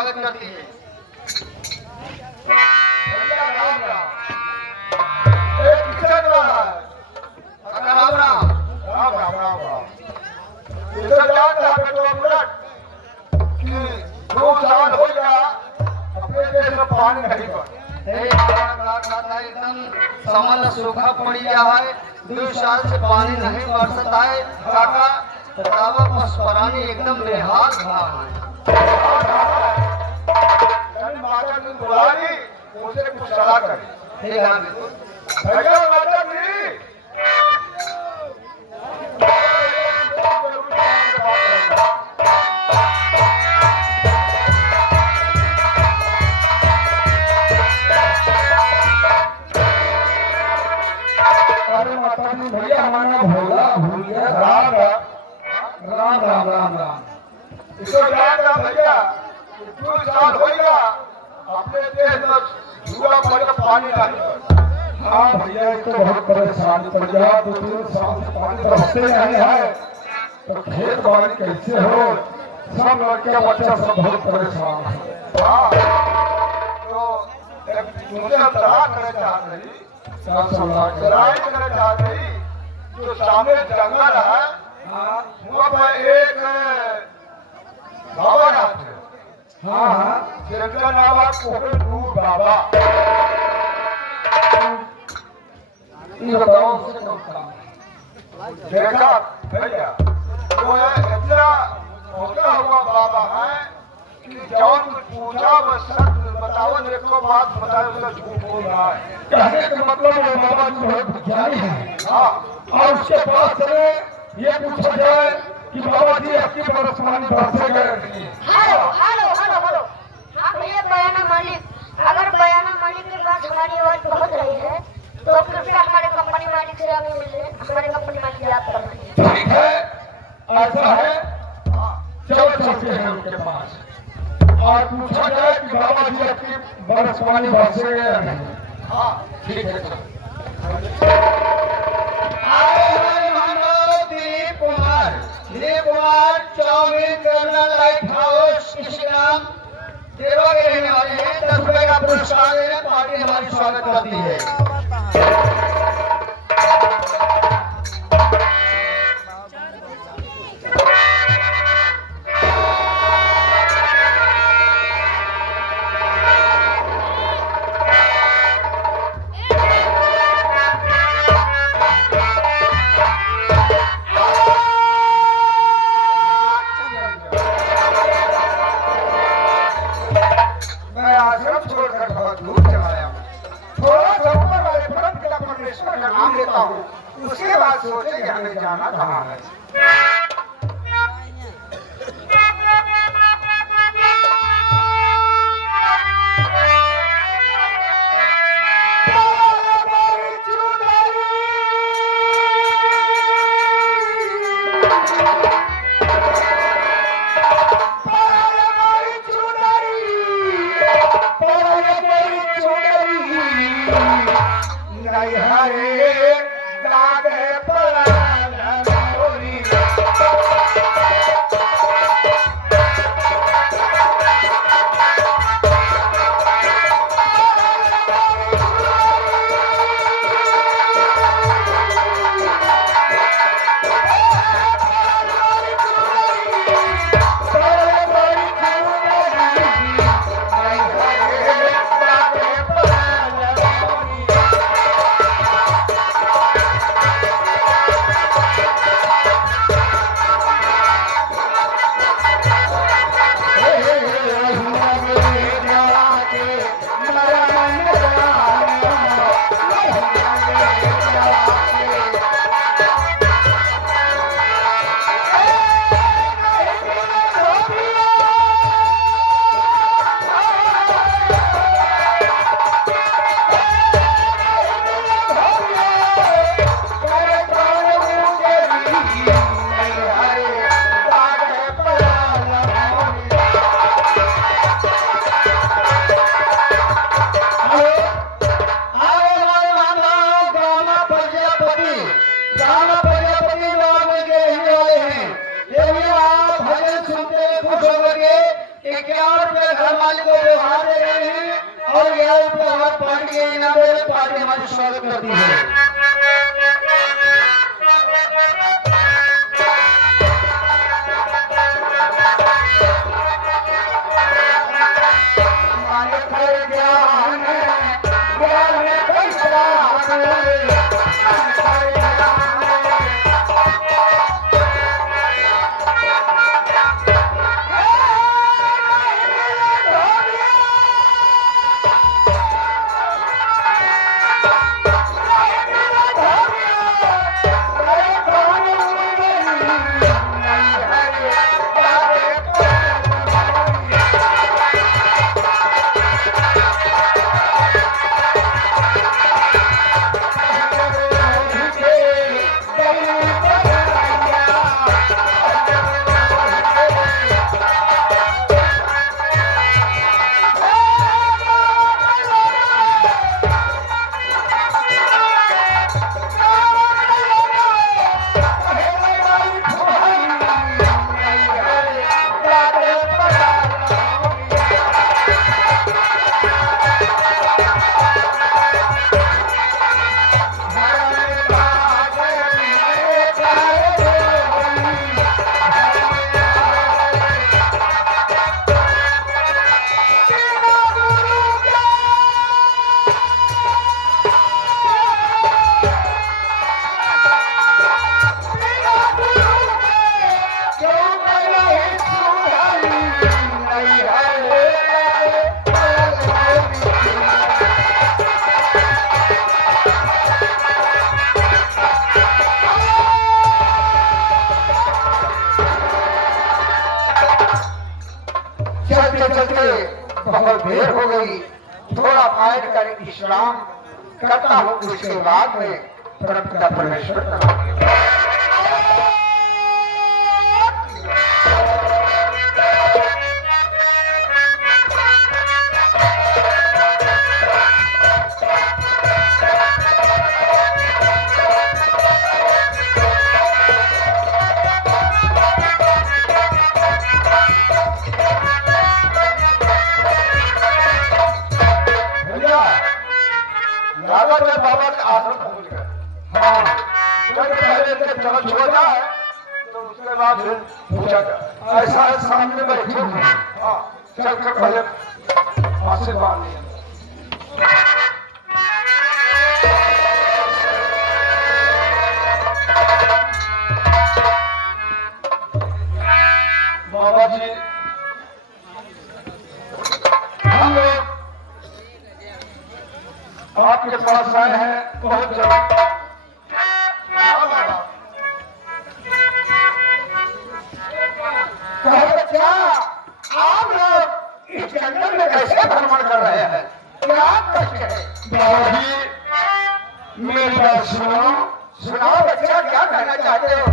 स्वागत करती है। राम राम। किशन राम राम राम राम राम राम। जानता है बेटो उलट कि 2 साल हो गया अपने देश में पानी नहीं पड़ा। एकदम समल सूखा पड़ गया है। 2 साल से पानी नहीं बरसता है काका। बतावा पशुपरानी एकदम बेहाल खड़ा है। माता जी बुला ली उनसे कुछ सलाह करें। ठीक है भैया माता जी भैया हमारा भोला भूल गया। राम राम राम राम राम। इसको जानता भैया 2 साल हो गया अपने देश में झूला पड़ के पानी नहीं पड़ा। हाँ भैया ये तो बहुत परेशानी पड़ गया। 2-3 साल से पानी बरसते नहीं है तो खेत बाड़ी कैसे हो। सब लड़के बच्चा सब बहुत परेशान है। हाँ तो तुमसे हम सलाह करना चाहते हैं। लड़ाई करना चाहते हैं। जो सामने जंगल है वहाँ पर एक बाबा रहते हैं। हाँ जिनका नाम है कोहलूर बाबा। ये बताओ उससे कौन सा देखा भैया वो है इतना होता हुआ बाबा है कि जौन पूछा वो सच बताओ। देखो बात बताए उसका झूठ बोल रहा है। कहने का मतलब वो बाबा जो है विज्ञानी है। हाँ और उसके पास चले ये पूछा जाए कि बाबा जी आपकी बरस पानी बरसे गए। Hello hello hello hello. हाँ भैया बयाना मालिक। अगर बयाना मालिक के पास हमारी आवाज पहुंच रही है तो कृपया हमारे कंपनी मालिक से आगे मिले। हमारे कंपनी मालिक याद करना। ठीक है ऐसा है चलो चलते हैं उनके पास और पूछा जाए कि बाबा जी आपकी बरस पानी बरसे गए या नहीं। हाँ ठीक है चलो। Dilip Kumar chowmein colonel lighthouse Instagram Deva के रहने वाले हैं। 10 रुपए का पुरस्कार देने पार्टी हमारी स्वागत करती है। मैं आश्रम छोड़कर बहुत दूर चला आया हूँ। थोड़ा सा ऊपर वाले परम पिता परमेश्वर का नाम लेता हूँ। उसके बाद सोचे कि हमें जाना कहाँ है। नहीं हरे दागे परान मोरी। 51 रुपये घर मालिक को व्यवहार दे रहे हैं और 11 रुपये हमारे पार्टी के इनाम दे रहे। पार्टी हमारी स्वागत करती है। बहुत देर हो गई, थोड़ा बैठ कर विश्राम करता हूँ, उसके बाद में परमपिता परमेश्वर का बाबा का आश्रम पहुंच गए। हाँ, जब पहले से चल छोड़ जाए तो उसके बाद फिर पूछा जाए। ऐसा है सामने बैठे हुए। हाँ, चल कर पहले आशीर्वाद लिया। बाबा जी, हम लोग आपके पास आए हैं बहुत जल्द। क्या आप लोग इस जंगल में कैसे भ्रमण कर रहे हैं? क्या कष्ट है? बाबा जी, मेरी बात सुनो। सुनाओ बच्चा, क्या कहना चाहते हो?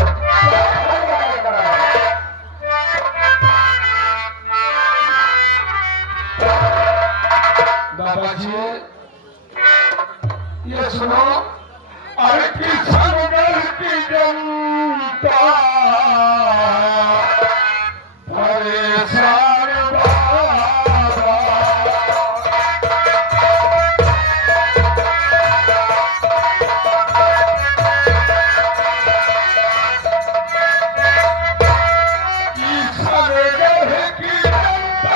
बाबा जी, ये सुनो, अरे किसान की जनता परेशान बाबा, किसान की जनता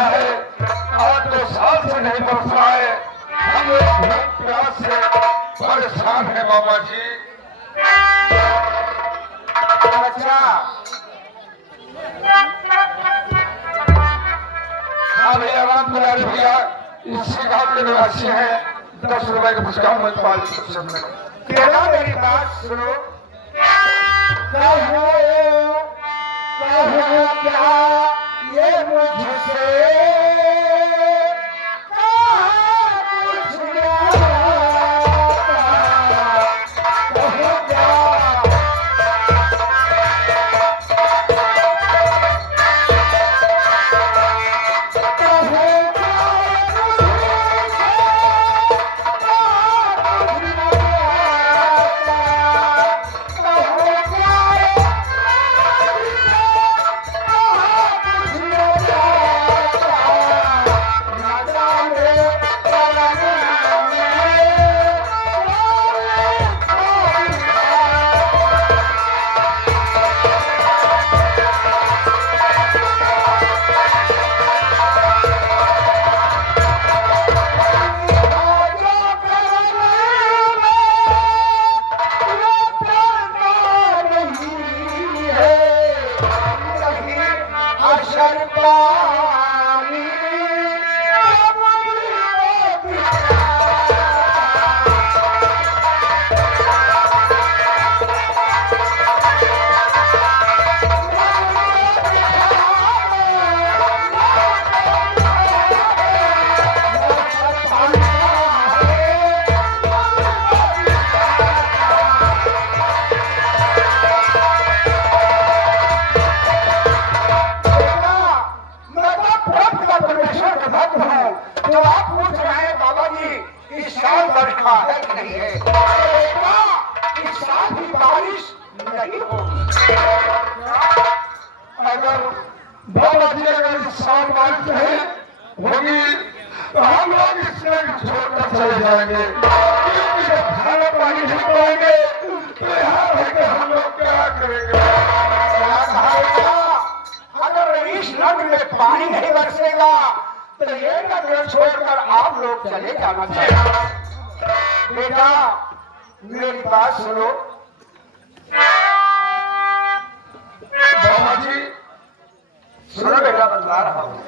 रहा है, 8-2 साल से नहीं बरसा है। हम लोग भूख प्यास से परेशान है बाबा जी। अच्छा हाँ भैया, राम दुलारी भैया इसी गांव के निवासी हैं। 10 रुपए का पुरस्कार मैं पाल सकता। केला मेरी बात सुनो। कहो क्या ये मुझसे जो आप पूछ रहे हैं बाबा जी इस साल बरखा है कि नहीं है? इस साल भी बारिश नहीं होगी। अगर बाबा जी अगर इस साल बारिश नहीं होगी तो हम लोग इसमें छोड़कर चले जाएंगे, क्योंकि जब खाना पानी नहीं पाएंगे तो यहाँ रहकर हम लोग क्या करेंगे? क्या कहा बेटा? अगर इस नद में पानी नहीं बरसेगा तो ये नगर छोड़कर आप लोग चले जाना चाहिए। बेटा मेरी बात सुनो। बाबा जी सुनो बेटा, बतला रहा हूँ।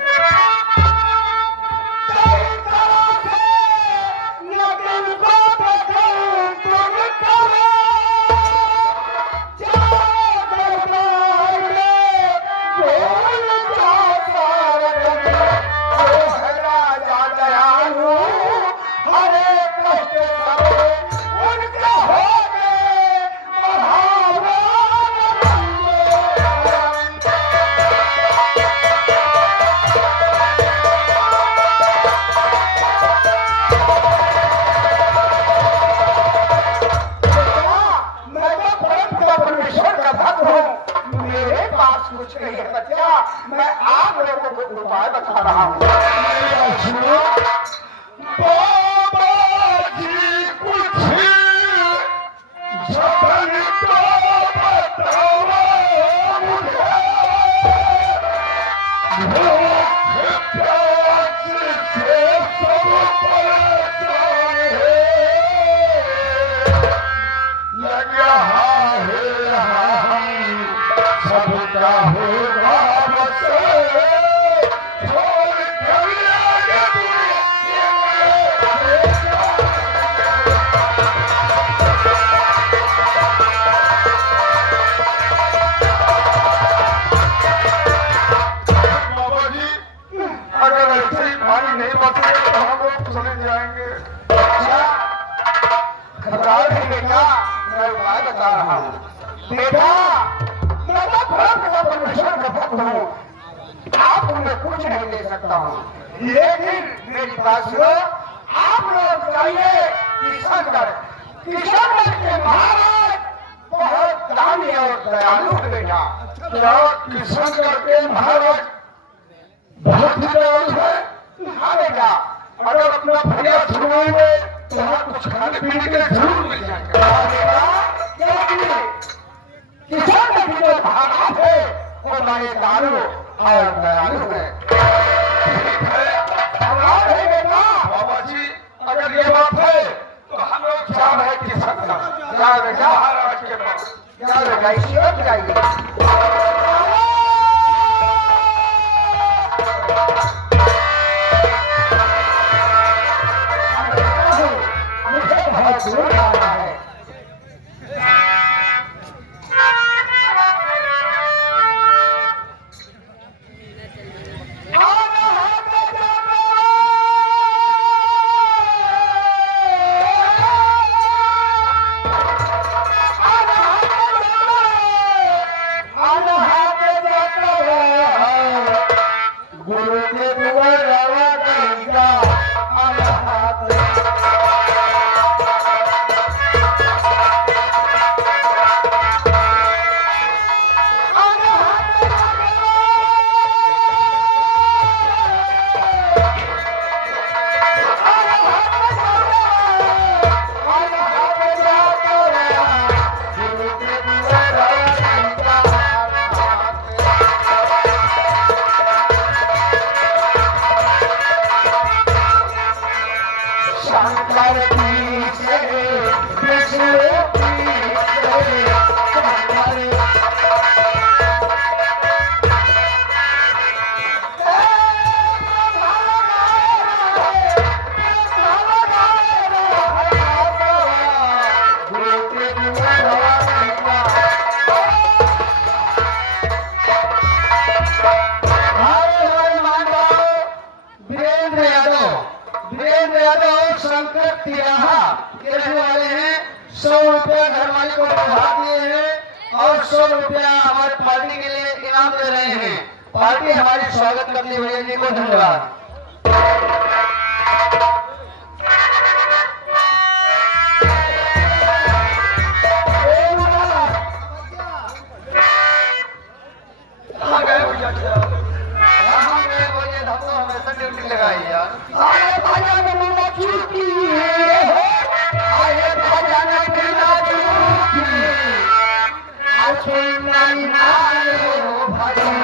कुछ नहीं है बच्चा, मैं आप लोगों को उपाय बता रहा हूँ। बाबा जी कुछ जबन को बताओ मुझे, भूख प्यास से सब परेशान है, लगा है सबका होगा बस, छोड़ कर आगे बाबा जी अगर ऐसे ही पानी नहीं बचेगा तो हम लोग चले जाएंगे। घबराओ नहीं बेटा, मैं उपाय बता रहा हूँ। बेटा मैं तो परमेश्वर का भक्त हूँ, आप उन्हें कुछ नहीं दे सकता हूँ, लेकिन मेरी बात सुनो। आप लोग चाहिए किशनगढ़ के महाराज बहुत दानी और दयालु है बेटा। क्या किशनगढ़ के महाराज बहुत ही दयालु है? हाँ बेटा, अगर अपना फरियाद सुनाएंगे तो यहाँ कुछ खाने पीने के जरूर मिल जाएंगे। किसान की जो महाराज है वो बड़े दारू और दयालु है। मुझे बहुत दूर जाना है। गुरु के दुआर रवा करेगा अल्लाह शंकर की से विष्णु की से शंकर वीरेंद्र यादव शंकर तिराहा के रहने वाले हैं। 100 रुपया घर वाले को बढ़ा दिए हैं और 100 रुपया हमारी पार्टी के लिए इनाम दे रहे हैं। पार्टी हमारी स्वागत करती है। भैया जी को धन्यवाद। हमेशा ड्यूटी लगाई यार। आए भाजन मिला छुट्टी आए भाजन मिला छुट्टी आछे नानी नाल हो भाजन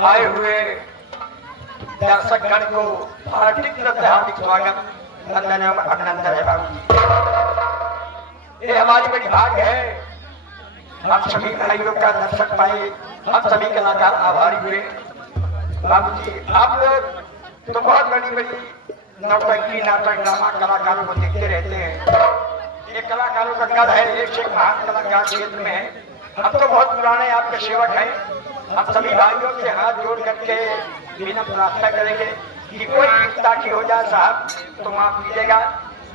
आए हुए दर्शकगण को हार्दिक हार्दिक स्वागत वंदन एवं अभिनंदन है बाबू जी। ये हमारी बड़ी भाग्य है। हम सभी भाइयों का दर्शक पाए, हम सभी कलाकार आभारी हुए। बाबू जी आप लोग तो बहुत बड़ी बड़ी नौटंकी नाटक ड्रामा कलाकारों को देखते रहते हैं। ये कलाकारों का कद है, एक से एक महान कलाकार क्षेत्र में है। हम तो बहुत पुराने आपके सेवक हैं। हम सभी भाइयों से हाथ जोड़ करके बिना प्रार्थना करेंगे कि कोई गुस्ताखी हो जाए साहब तो माफ कीजिएगा।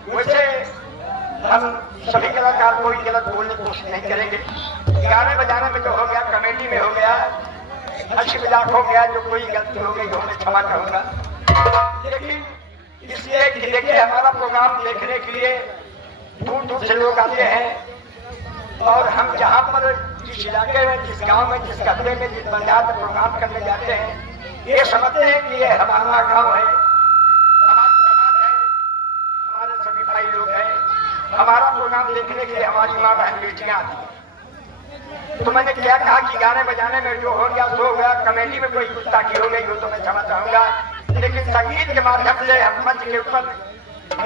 वैसे हम सभी कलाकार कोई गलत बोलने की कोशिश नहीं करेंगे। गाने बजाने में जो हो गया, कमेटी में हो गया, हंसी मजाक हो गया, जो कोई गलती हो गई मैं क्षमा करूंगा। लेकिन इसलिए कि देखिए हमारा प्रोग्राम देखने के लिए दूर दूर से लोग आते हैं और हम जहाँ पर जिस इलाके में, जिस गांव में, जिस कस्बे में, जिस पंचायत में प्रोग्राम करने जाते हैं ये समझते हैं कि ये हमारा गांव है, हमारा समाज है, हमारे सभी भाई लोग हैं। हमारा प्रोग्राम देखने के लिए हमारी माँ बहन बेटियां आती हैं। तो मैंने क्या कहा कि गाने बजाने में जो हो गया सो हो गया, कमेटी में कोई गुस्ताखी हो गई हो तो मैं क्षमा चाहूंगा। लेकिन संगीत के माध्यम से हम मंच के ऊपर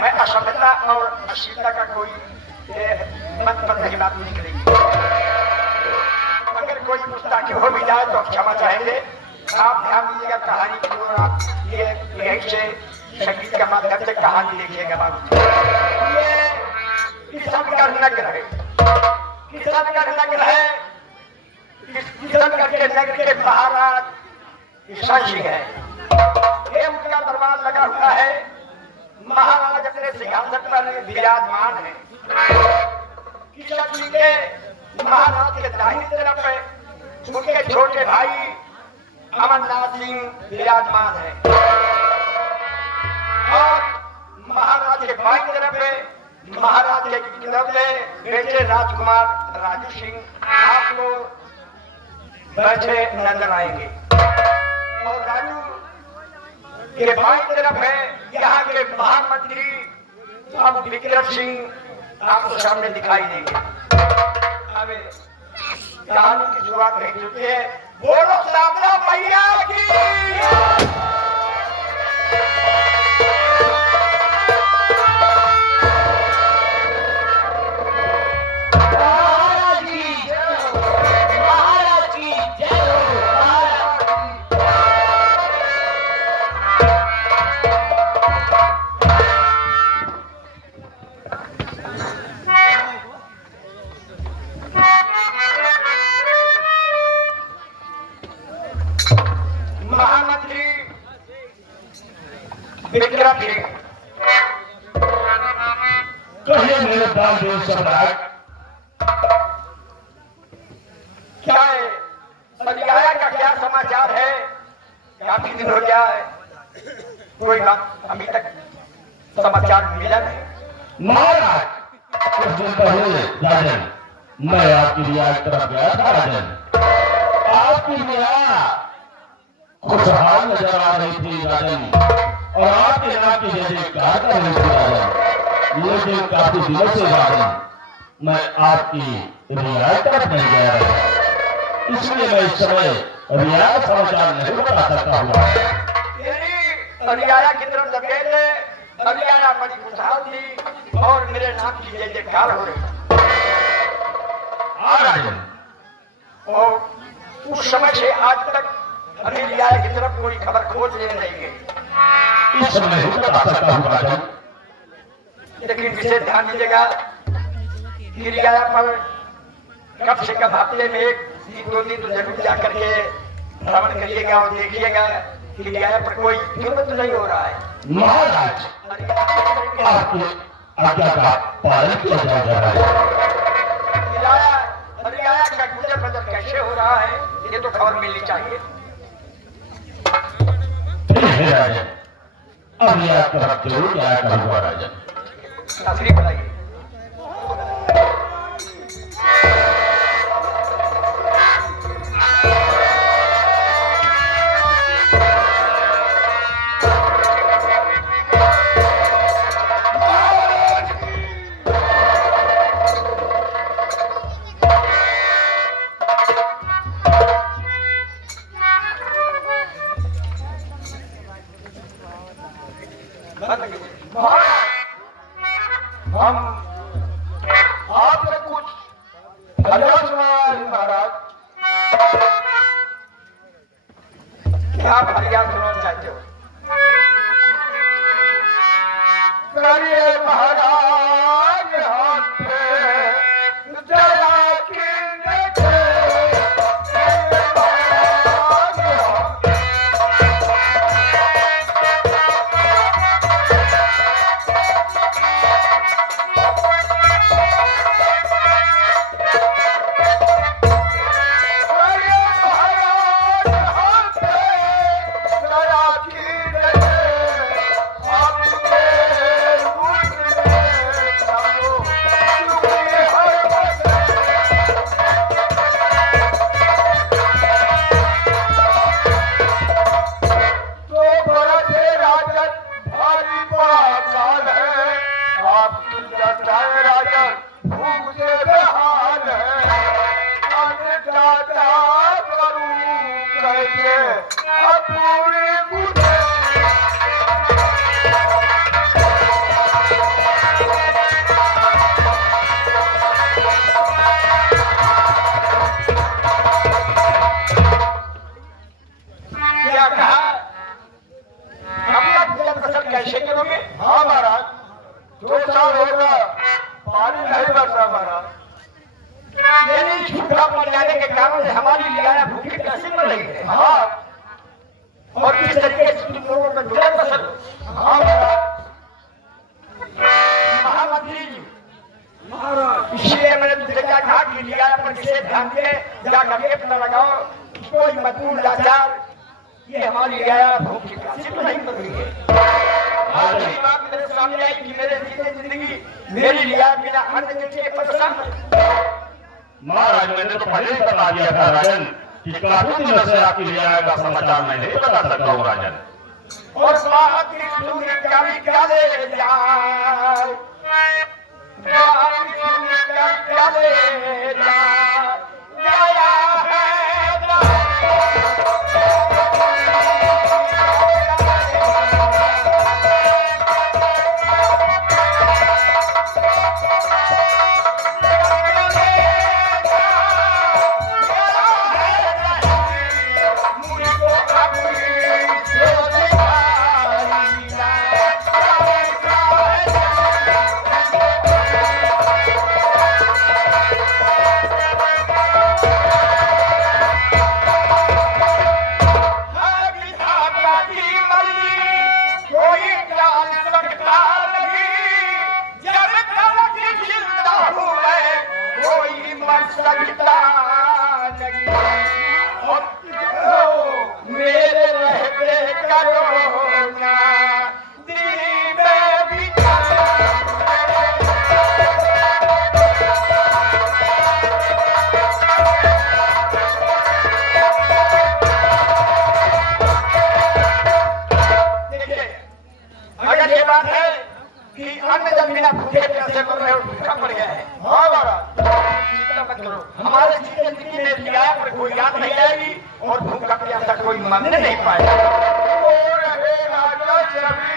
मैं असभ्यता और अश्लीलता का कोई मंच पर नहीं बात नहीं करेगी। अगर कोई गुस्ताखी हो भी जाए तो क्षमा चाहेंगे। आप ध्यान दीजिएगा कहानी की ओर। आप ये यहीं से संगीत के माध्यम से कहानी लिखिएगा बाबू। ये किसान का नगर है, किसान का नगर है, किसान के नगर के महाराज किसान सिंह है। ये उनका दरबार लगा हुआ है। महाराज अपने सिंहासन पर विराजमान है। किसान सिंह के महाराज के दाहिनी तरफ है उनके छोटे भाई अमरनाथ सिंह विराजमान है और महाराज के बाईं तरफ है महाराज के तरफ है बेटे राजकुमार राजू सिंह। आप लोग बैठे नजर आएंगे और राजू के बाईं तरफ है यहाँ के महामंत्री अब विक्रम सिंह आपको सामने दिखाई देंगे। हमें कहानी की शुरुआत हो चुकी है। बोलो शारदा मैया की। महामंत्री विक्रम सिंह कहिए मेरे दानदेव सम्राट, क्या है सरियाया का क्या समाचार है? काफी दिन हो गया है, कोई बात अभी तक समाचार मिला नहीं। महाराज कुछ दिन पहले राजन मैं आपकी रियासत तरफ गया था। राजन आपकी रिया खुशहाल नजर आ रही थी राजन, और आपके नाम की जैसे कहा कर रही थी राजन। लेकिन काफी दिनों से राजन मैं आपकी रियासत तरफ नहीं गया रहा, इसलिए मैं इस समय रिया का समाचार नहीं बता सकता हुआ। हरियाणा की तरफ जब गए थे हरियाणा बड़ी खुशहाल थी और मेरे नाम की जय जयकार हो रही। राजन और उस समय से आज तक हरियाणा की तरफ कोई खबर खोज ले नहीं गई। इस समय नहीं बता सकता हूँ राजन, लेकिन विशेष ध्यान दीजिएगा हरियाणा पर कम से कम हफ्ते में एक दो दिन तो जरूर जा करके भ्रमण करिएगा और देखिएगा हरियाणा पर कोई युद्ध तो नहीं हो रहा है। महाराज आपके आज्ञा का पालन किया जाएगा। हरियाणा का गुजर बदल कैसे हो रहा है ये तो खबर मिलनी चाहिए। ठीक है राजन, अब यह तरफ जरूर जाया करूंगा राजन। तस्वीर बनाइए। हम आपसे कुछ फरियाद सुनाया है महाराज। क्या फरियाद सुनाना चाहते हो? करिए महाराज हाथ पे जरा की कैसे 2 साल होगा पानी नहीं बरसा महाराज। यानी सूखा पड़ जाने के कारण से हमारी लिया भूखी कैसे मर रही है। हाँ और किस तरीके से तुम लोगों का गुजर बसर। हाँ महाराज। महामंत्री जी इसलिए मैंने तुझे क्या कहा कि लिया पर विशेष ध्यान दिए जा करके अपना लगाओ कोई मजबूर लाचार ये हमारी लिया भूखी कैसे तो नहीं मर रही है। आज ये बात मेरे सामने आई कि मेरे जीते जिंदगी मेरी लिया बिना अन्न के परेशान है। महाराज मैंने तो पहले ही बता दिया था राजन कि काफी दिनों से आपकी लिया का समाचार मैं नहीं बता सकता हूँ राजन। और बात की सुनिए क्या ले जाए बात की सुनिए क्या ले जाए गया मेरे रहते करोना दिल में भी देखिए अगर ये बात है कि अन्न जब बिना भूखे प्यासे मर रहे हो भूखा पड़ गया है। हाँ महाराज। चिंता मत करो हमारे जिंदगी में लिया पर कोई याद नहीं आएगी और भूखा प्यासा कोई मरने नहीं पाएगा। ओ रहे राजा सभी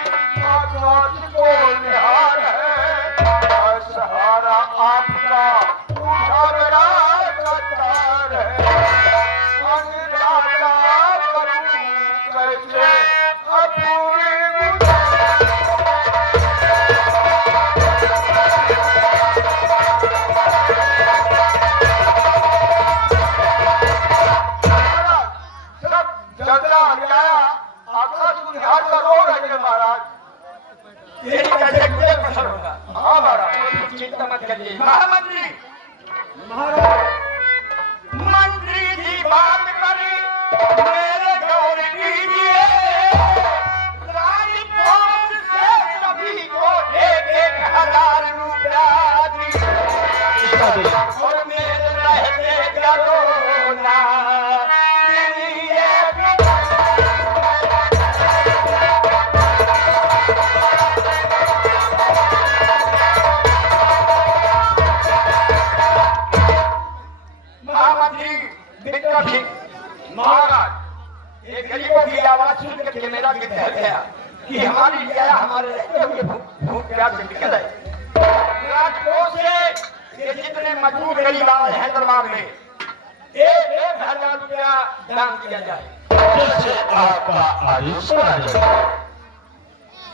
आकाश को निहार है सहारा आपका उठावरा कतार है अन्नदाता करूं कैसे अपूरी चलता गया आकाश को निहार कर रो रहे थे महाराज। यही कैसे गुजर बसर होगा। हाँ महाराज। चिंता मत करिए महामंत्री मंत्री जी बात करें मेरे गौर कीजिए राजकोष से सभी को 1,000 रुपया दी और मेरे रहते करोना महाराज एक गरीबों की आवाज सुन करके मेरा दिल दहल गया कि हमारी लिया हमारे रहते हुए भूख प्यास से निकल है। राजकोष से ये जितने मजदूर गरीब आए हैदराबाद में 1,000 रुपया दान दिया जाए। जैसे आपका आदेश राजन।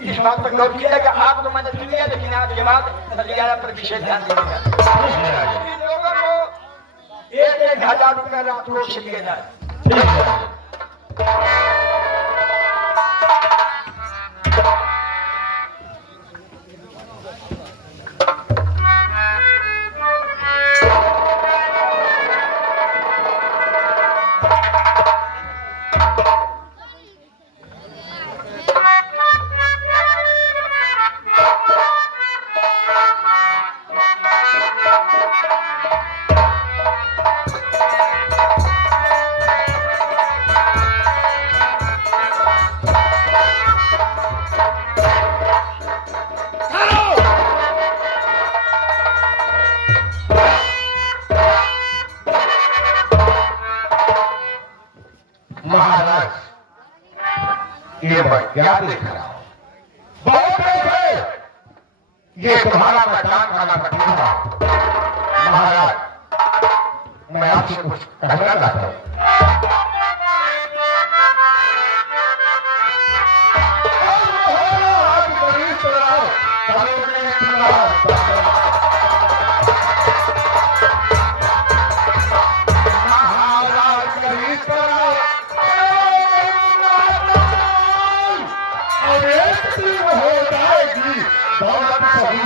इस बात पर गौर किया कि आप तो मैंने सुन लिया लेकिन आज के बाद लिया पर विशेष ध्यान दीजिएगा। इन लोगों को 1,000 रुपया रात रोज से दिया जाए। ये मैं क्या देख रहा हूं? बहुत है ये तुम्हारा पहचान करना कठिन हुआ। महाराज मैं आपसे कुछ कहना चाहता हूं। आज बड़ी तरह महाराज कहीं तरह और एक दिन हो जाएगी दौलत सही।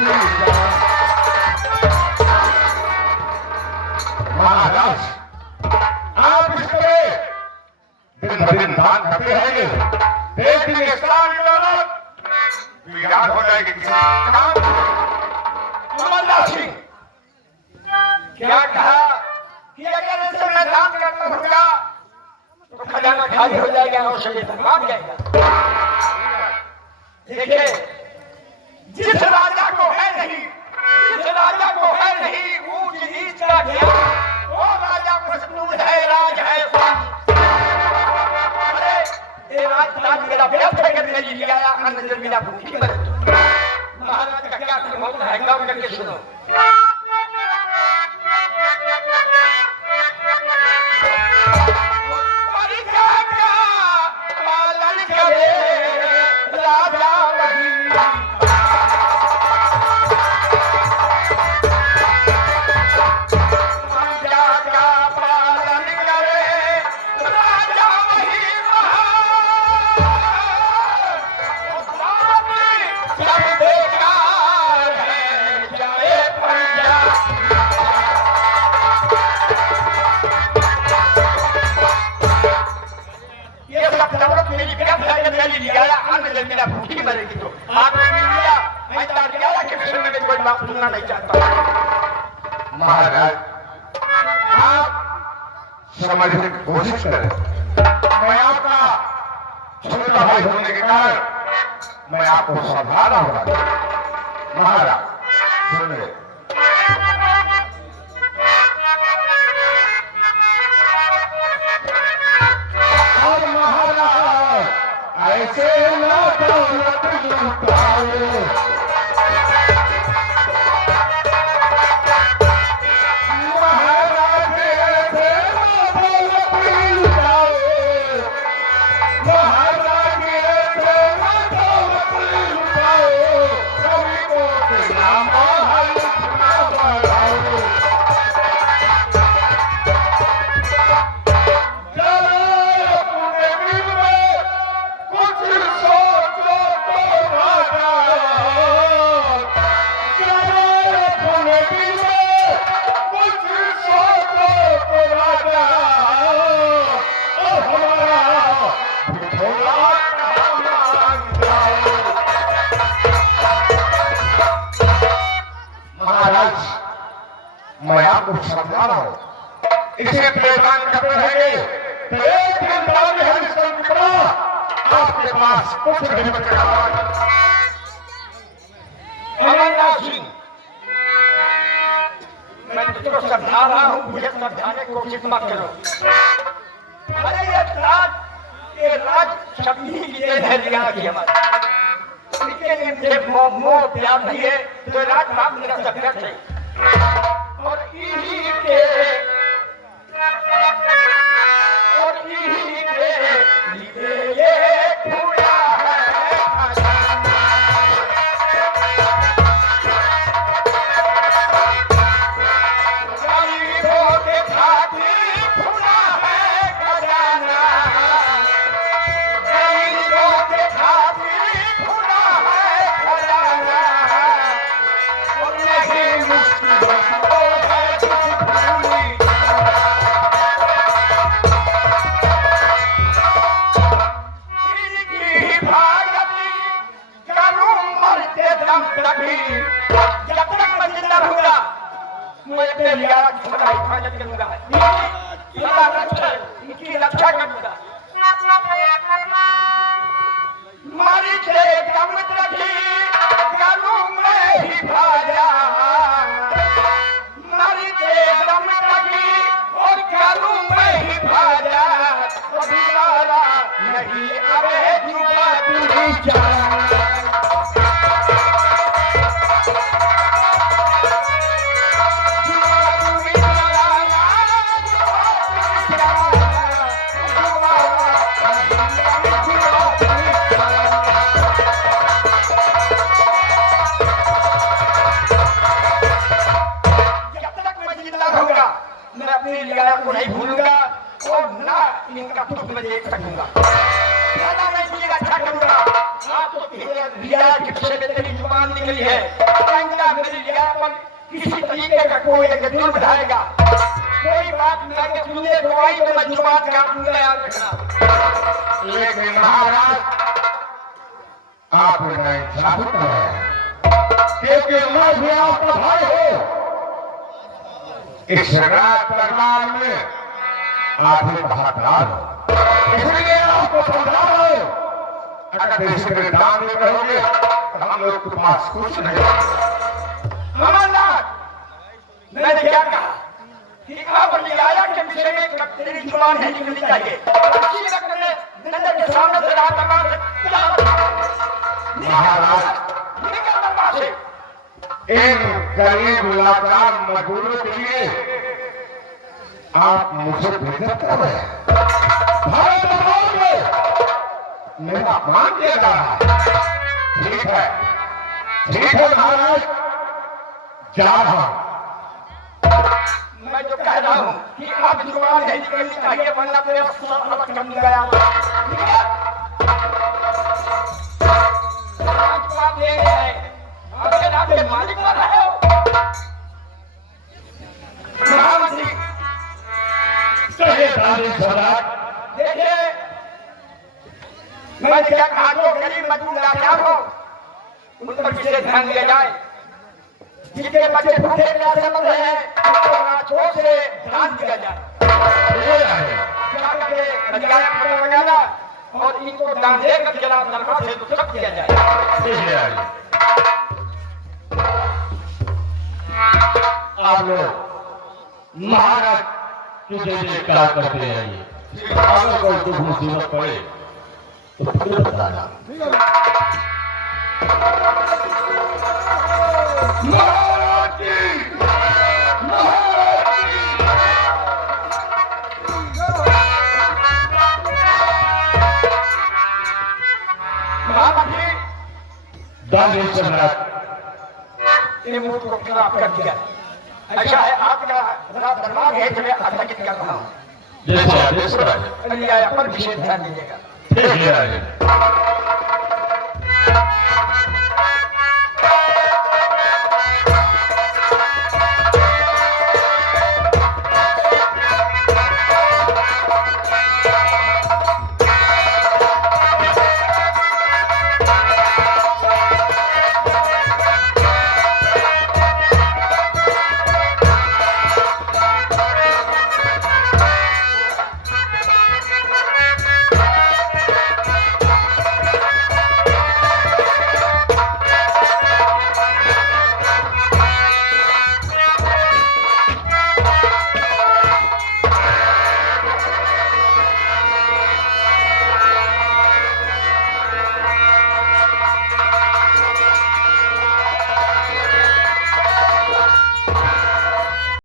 महाराज आप इस तरह दिन ब दिन दान करते रहेंगे, देखेंगे सारी दौलत बिगाड़ हो जाएगी। अमरनाथ सिंह क्या कहा कि अगर ऐसे मैं दान करता रहूंगा तो खजाना खाली हो जाएगा और शरीर मार जाएगा। देखिए, जिस राजा को है नहीं ऊंच नीच का ज्ञान, वो राजा मजनून है, राज है स्वामी। अरे ये राजधान मेरा व्यर्थ है कि मैंने लिया अन्न जमीना भूखी मरे। महाराज का क्या होता है गाँव करके सुनो। पालन करे राजा वही, प्रजा का पालन करे राजा वही महान। सब बेकार है जाए प्रजा। ये सब दौलत मेरी व्यर्थ है कि मैंने लिया अन्न जमीना भूखी मरेगी। तो आपने लिया ऐसा लिया कि विषय में कोई बात सुनना नहीं चाहता। महाराज आप समझने की कोशिश करें। मैं आपका छोटा भाई होने के कारण मैं आपको समझाना होगा। महाराज सुनिए, और महाराज ऐसे ना दौलत लुटाओ, महाराज ऐसे ना दौलत लुटाओ, महाराज ऐसे ना दौलत लुटाओ, कभी को बिना महल ना बढ़ाओ। महाराज मैं आपको समझा रहा हूं, इसे प्रदान करते रहेंगे तो एक दिन बाद में हरिश्चंद्र को आपके पास कुछ नहीं बचेगा। अमरनाथ सिंह, मैं तुझको समझा रहा हूँ, मुझे समझाने की कोशिश मत करो। अरे ये राज शक्ति की देन है लिया की हमारी, इसके लिए मुझे मोह प्यार नहीं है तो राज भाग मेरा सभ्य है। और इन्हीं के लिए ये पूरा है खजाना। गरीबों के खातिर पूरा है खजाना, गरीबों के खातिर पूरा है खजाना। और नहीं मुश्किलों को है कुछ भूली, इनकी हिफाजती करूं मरते दम तक ही। जब तक मैं जिंदा रहूंगा मैं तेरी हिफाजत करूंगा, इनकी रक्षा करूंगा। मरते दम तक ही करूं मैं हिफाजत, मरते दम तक ही और करूं मैं हिफाजत। कभी वाला नहीं अबे जुबा तू जा। मैं देख सकूंगा। खाना नहीं दिएगा अच्छा करूंगा। आप तो रिया के पीछे में तेरी जुबान निकली है। आइंदा मेरी रिया पर किसी तरीके का कोई अगर जुर्म ढाएगा, कोई बात ना के सुनने को आई तो मैं जुबान काट दूंगा, याद रखना। लेकिन महाराज आप नहीं साबित है क्योंकि मैं भी आपका भाई हूं। इस राज दरबार में आप ही महाराज हो, इसलिए आपको समझा रहा हूं। अगर इसके दाम में रहोगे तो हम लोग के पास कुछ नहीं। अमरनाथ, मैंने क्या कहा कि आप न्याय के विषय में तेरी जुबान है निकलनी चाहिए। इसी वक्त में नंदन के सामने से रात दरबार से महाराज निकल दरबार से। इन गरीब लाचार मजदूरों के लिए आप मुझे बेइज्जत कर रहे हैं। भारत दरबार में मेरा अपमान किया जा रहा है। ठीक है महाराज, जा रहा हूं। मैं जो कह रहा हूँ कि आप जुबान है निकलनी चाहिए, वरना तेरा सब अलग कर गया। आप ले गए, आपके नाम के मालिक बन रहे हो। महामंत्री देखिए, मैं क्या कहा, जो गरीब मजदूर लाचार हो उन पर विशेष ध्यान दिया जाए। जिनके बच्चे भूखे प्यासे मर रहे हैं उनको राजकोष से ध्यान दिया जाए। जाकर के अधिकारी पता लगाना और इनको दान देकर जला दरबार से तो सब किया जाए। आप लोग महाराज की जय जयकार करते रहिए। अगर कोई दुख मुसीबत पड़े तो फिर बताना। महाराज जी, महाराज जी। महामंत्री दानिश सम्राट ने मूड को खराब कर दिया। ऐसा है, आपका रात दरबार है जो मैं आतंकित कर रहा हूँ। जैसे आदेश राजा। न्याय पर विशेष ध्यान दीजिएगा। ठीक है राजा।